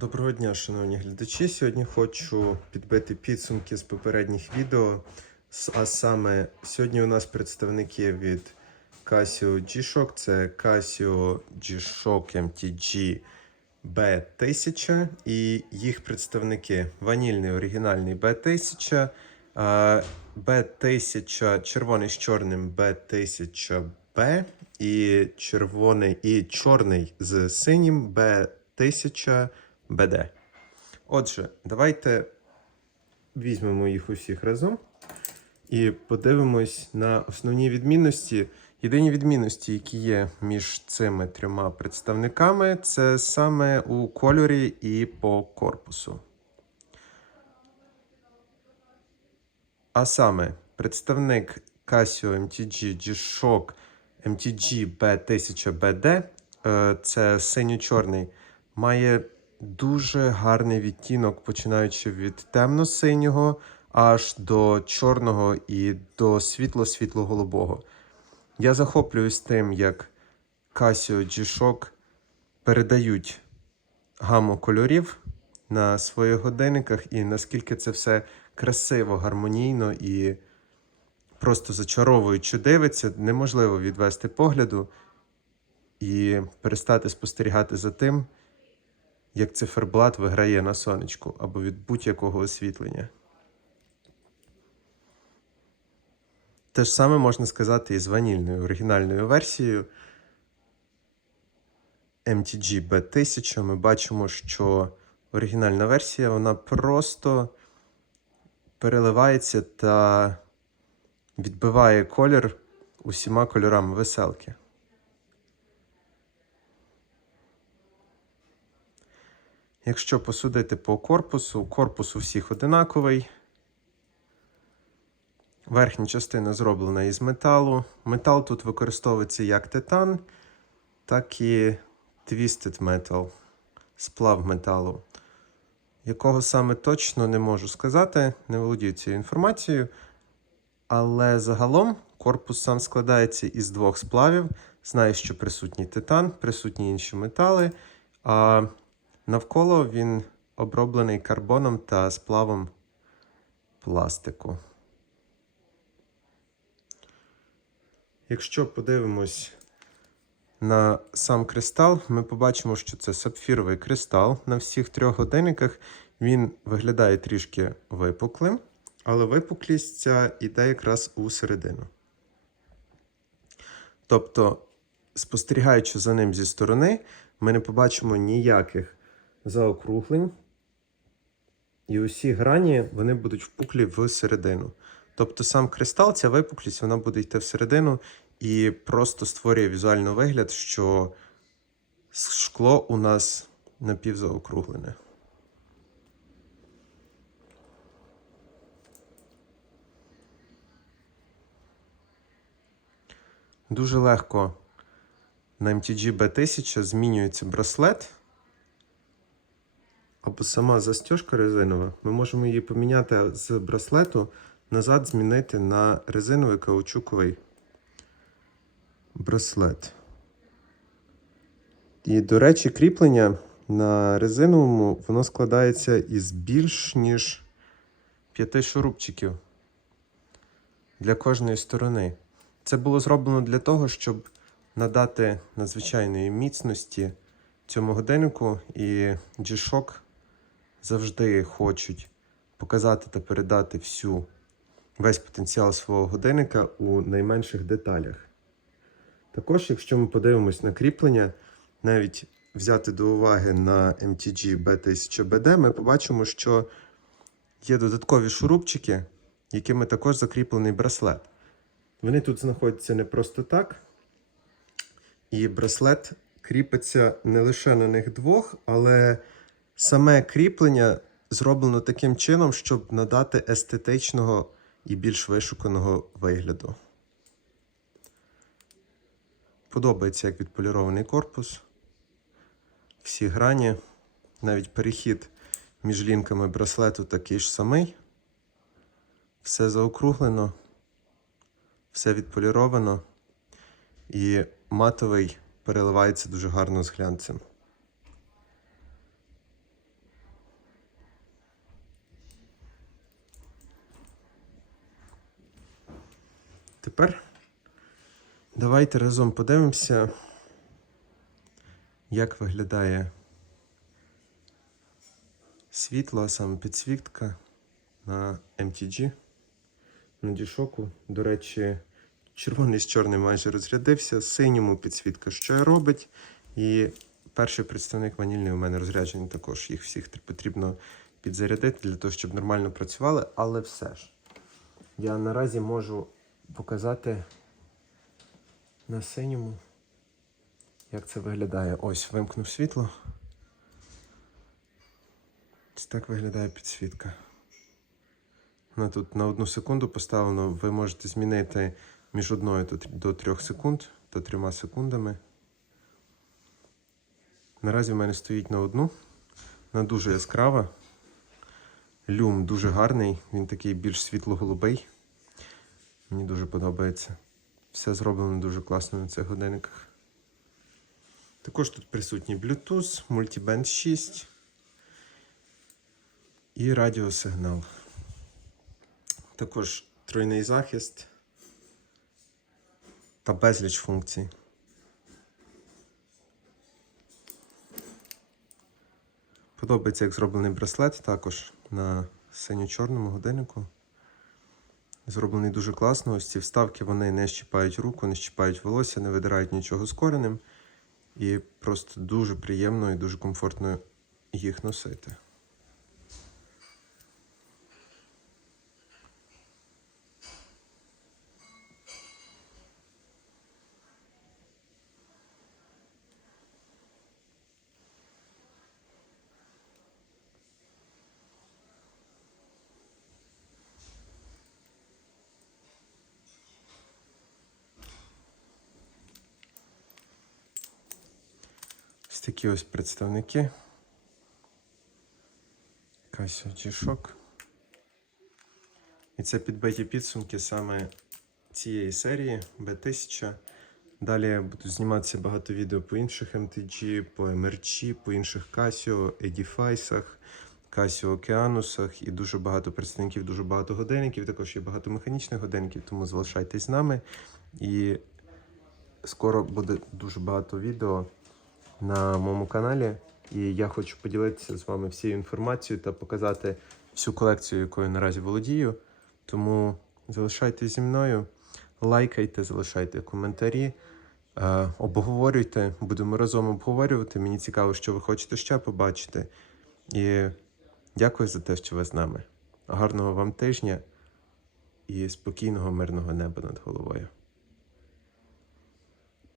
Доброго дня, шановні глядачі. Сьогодні хочу підбити підсумки з попередніх відео. А саме сьогодні у нас представники від Casio G-Shock. Це Casio G-Shock MTG B1000 і їх представники ванільний оригінальний B1000, а, B1000 червоний з чорним B1000B і червоний і чорний з синім B1000 БД. Отже, давайте візьмемо їх усіх разом і подивимось на основні відмінності. Єдині відмінності, які є між цими трьома представниками, це саме у кольорі і по корпусу. А саме, представник Casio MTG G-Shock MTG B1000BD, е, це синьо-чорний, має дуже гарний відтінок, починаючи від темно-синього аж до чорного і до світло-світло-голубого. Я захоплююсь тим, як Casio G-Shock передають гаму кольорів на своїх годинниках, і наскільки це все красиво, гармонійно і просто зачаровуючи дивиться, неможливо відвести погляду і перестати спостерігати за тим, як циферблат виграє на сонечку або від будь-якого освітлення. Те ж саме можна сказати і з ванільною оригінальною версією MTG B1000. Ми бачимо, що оригінальна версія вона просто переливається та відбиває колір усіма кольорами веселки. Якщо посудити по корпусу, корпус у всіх одинаковий. Верхня частина зроблена із металу. Метал тут використовується як титан, так і Twisted Metal, сплав металу. Якого саме точно не можу сказати, не володію цією інформацією. Але загалом корпус сам складається із двох сплавів. Знаю, що присутній титан, присутні інші метали. А навколо він оброблений карбоном та сплавом пластику. Якщо подивимось на сам кристал, ми побачимо, що це сапфіровий кристал на всіх трьох годинниках. Він виглядає трішки випуклим, але випуклість ця йде якраз у середину. Тобто, спостерігаючи за ним зі сторони, ми не побачимо ніяких заокруглень, і усі грані вони будуть впуклі в середину. Тобто сам кристал, ця випуклість, вона буде йти всередину і просто створює візуальний вигляд, що шкло у нас напівзаокруглене. Дуже легко на MTG B1000 змінюється браслет або сама застіжка резинова. Ми можемо її поміняти з браслету назад змінити на резиновий каучуковий браслет. І, до речі, кріплення на резиновому воно складається із більш ніж п'яти шурупчиків для кожної сторони. Це було зроблено для того, щоб надати надзвичайної міцності цьому годиннику, і G-Shock завжди хочуть показати та передати всю весь потенціал свого годинника у найменших деталях. Також, якщо ми подивимось на кріплення, навіть взяти до уваги на MTG B1000BD, ми побачимо, що є додаткові шурупчики, якими також закріплений браслет. Вони тут знаходяться не просто так, і браслет кріпиться не лише на них двох, але саме кріплення зроблено таким чином, щоб надати естетичного і більш вишуканого вигляду. Подобається як відполірований корпус. Всі грані, навіть перехід між лінками браслету такий ж самий. Все заокруглено, все відполіровано, і матовий переливається дуже гарно з глянцем. Тепер давайте разом подивимося, як виглядає світло, а саме підсвітка на MTG. На дішоку. До речі, червоний з чорним майже розрядився, синьому підсвітка що робить. І перший представник ванільний у мене розряджений також. Їх всіх потрібно підзарядити для того, щоб нормально працювали, але все ж. Я наразі можу показати на синьому, як це виглядає. Ось, вимкнув світло. Ось так виглядає підсвітка. Вона тут на одну секунду поставлено. Ви можете змінити між одною до тр- трьох секунд, до трьома секундами. Наразі в мене стоїть на одну. Вона дуже яскрава. Люм дуже гарний, він такий більш світло-голубий. Мені дуже подобається. Все зроблено дуже класно на цих годинниках. Також тут присутній Bluetooth, Multiband 6 і радіосигнал. Також тройний захист та безліч функцій. Подобається, як зроблений браслет також на синьо-чорному годиннику. Зроблений дуже класно. Ось ці вставки вони не щіпають руку, не щіпають волосся, не видирають нічого з коренем. І просто дуже приємно і дуже комфортно їх носити. Такі ось представники. Casio G-Shock. І це підбиті підсумки саме цієї серії B1000. Далі я буду зніматися багато відео по інших MTG, по MRG, по інших Casio, Edifice, Casio Okeanus і дуже багато представників, дуже багато годинників. Також є багато механічних годинників, тому залишайтесь з нами. І скоро буде дуже багато відео на моєму каналі. І я хочу поділитися з вами всією інформацією та показати всю колекцію, якою наразі володію. Тому залишайтесь зі мною, лайкайте, залишайте коментарі, е, обговорюйте, будемо разом обговорювати. Мені цікаво, що ви хочете ще побачити. І дякую за те, що ви з нами. Гарного вам тижня і спокійного, мирного неба над головою.